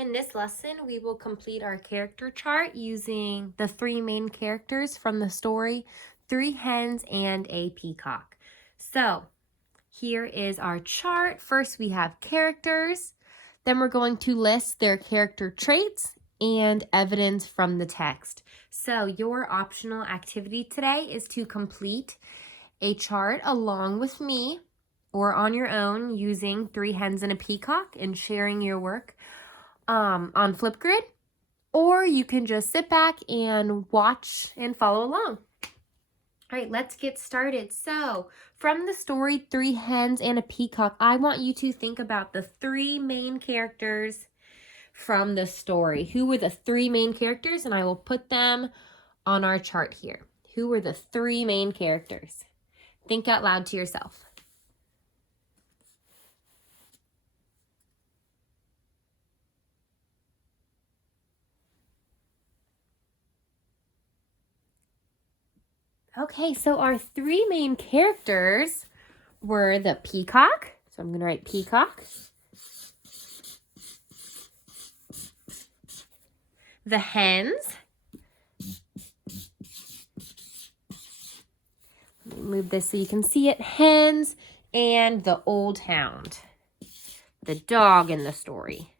In this lesson, we will complete our character chart using the three main characters from the story, 3 hens and a peacock. So here is our chart. First, we have characters. Then we're going to list their character traits and evidence from the text. So your optional activity today is to complete a chart along with me or on your own using 3 hens and a peacock and sharing your work on Flipgrid, or you can just sit back and watch and follow along. All right, let's get started. So from the story, 3 hens and a peacock, I want you to think about the 3 main characters from the story. Who were the 3 main characters? And I will put them on our chart here. Who were the 3 main characters? Think out loud to yourself. Okay, so our 3 main characters were the peacock. So I'm going to write peacock. The hens. Let me move this so you can see it. Hens and the old hound. The dog in the story.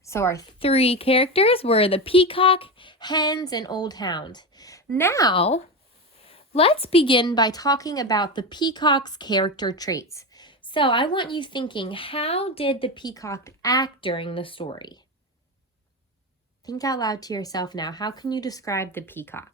So our 3 characters were the peacock, hens, and old hound. Now, let's begin by talking about the peacock's character traits. So I want you thinking, how did the peacock act during the story? Think out loud to yourself now. How can you describe the peacock?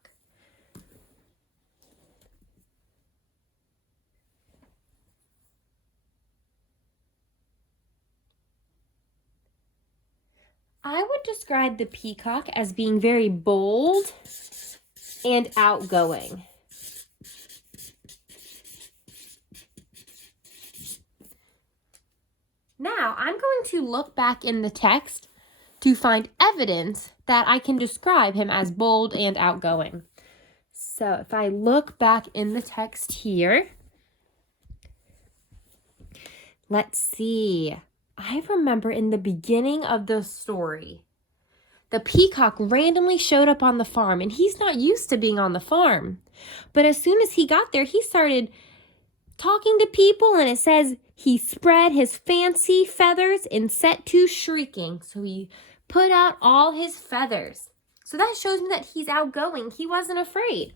I would describe the peacock as being very bold and outgoing. Now, I'm going to look back in the text to find evidence that I can describe him as bold and outgoing. So if I look back in the text here, let's see. I remember in the beginning of the story, the peacock randomly showed up on the farm, and he's not used to being on the farm. But as soon as he got there, he started talking to people, and it says he spread his fancy feathers and set to shrieking. So he put out all his feathers. So that shows me that he's outgoing. He wasn't afraid.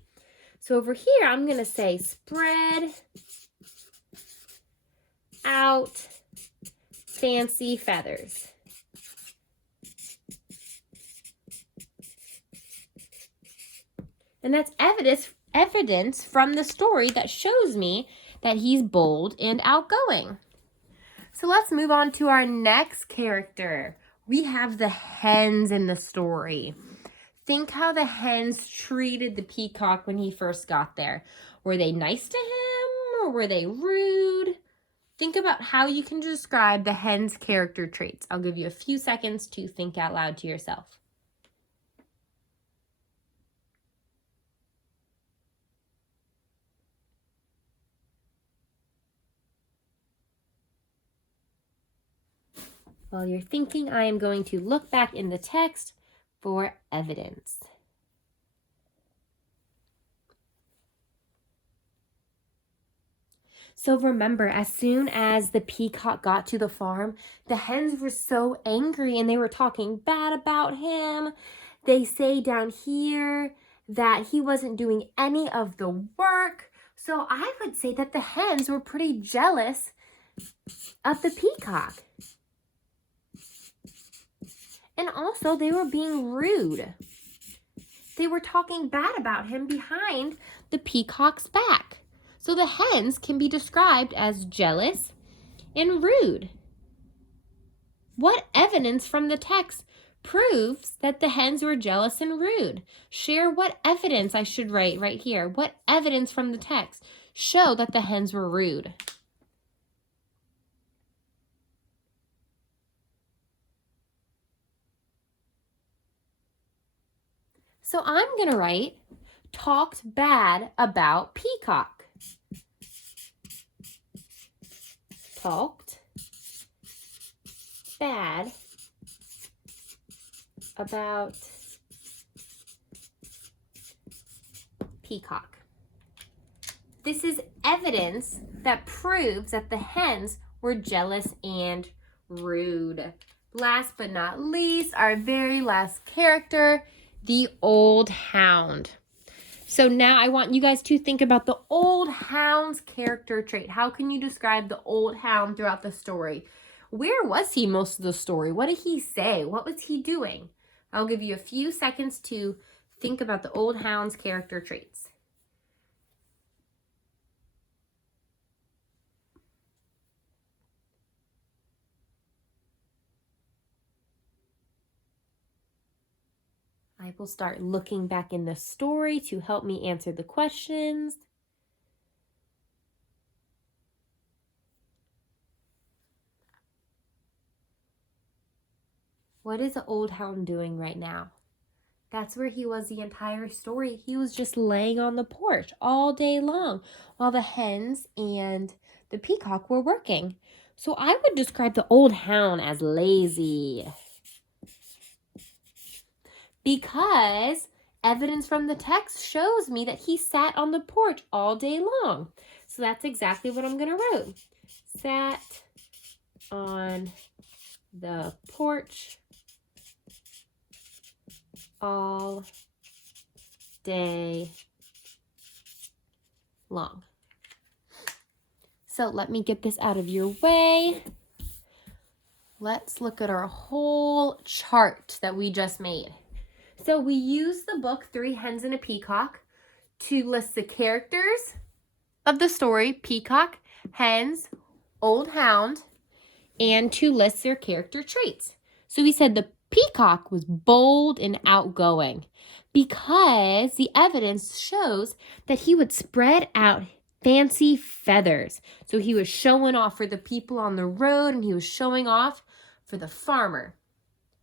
So over here, I'm going to say spread out fancy feathers. And that's evidence from the story that shows me that he's bold and outgoing. So let's move on to our next character. We have the hens in the story. Think how the hens treated the peacock when he first got there. Were they nice to him or were they rude? Think about how you can describe the hen's character traits. I'll give you a few seconds to think out loud to yourself. While you're thinking, I am going to look back in the text for evidence. So remember, as soon as the peacock got to the farm, the hens were so angry and they were talking bad about him. They say down here that he wasn't doing any of the work. So I would say that the hens were pretty jealous of the peacock. And also, they were being rude. They were talking bad about him behind the peacock's back. So the hens can be described as jealous and rude. What evidence from the text proves that the hens were jealous and rude? Share what evidence I should write right here. What evidence from the text show that the hens were rude? So I'm going to write, talked bad about peacock. Talked bad about Peacock. This is evidence that proves that the hens were jealous and rude. Last but not least, our very last character, the Old Hound. So now I want you guys to think about the Old Hound's character trait. How can you describe the Old Hound throughout the story? Where was he most of the story? What did he say? What was he doing? I'll give you a few seconds to think about the Old Hound's character traits. I will start looking back in the story to help me answer the questions. What is the Old Hound doing right now? That's where he was the entire story. He was just laying on the porch all day long while the hens and the peacock were working. So I would describe the Old Hound as lazy, because evidence from the text shows me that he sat on the porch all day long. So that's exactly what I'm going to write. Sat on the porch all day long. So let me get this out of your way. Let's look at our whole chart that we just made. So we used the book Three Hens and a Peacock to list the characters of the story, peacock, hens, Old Hound, and to list their character traits. So we said the peacock was bold and outgoing because the evidence shows that he would spread out fancy feathers. So he was showing off for the people on the road, and he was showing off for the farmer.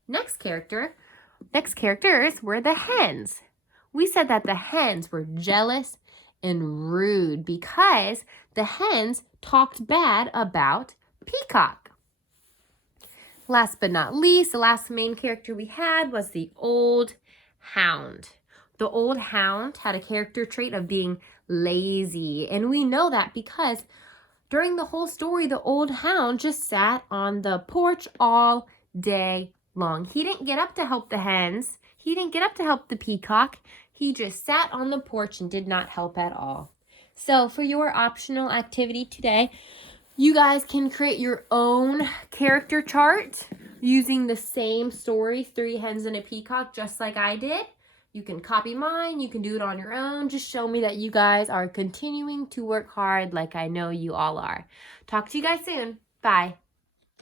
Next characters were the hens. We said that the hens were jealous and rude because the hens talked bad about Peacock. Last but not least, the last main character we had was the Old Hound. The Old Hound had a character trait of being lazy, and we know that because during the whole story, the Old Hound just sat on the porch all day long. He didn't get up to help the hens. He didn't get up to help the peacock. He just sat on the porch and did not help at all. So for your optional activity today, you guys can create your own character chart using the same story, Three Hens and a Peacock, just like I did. You can copy mine. You can do it on your own. Just show me that you guys are continuing to work hard like I know you all are. Talk to you guys soon. Bye.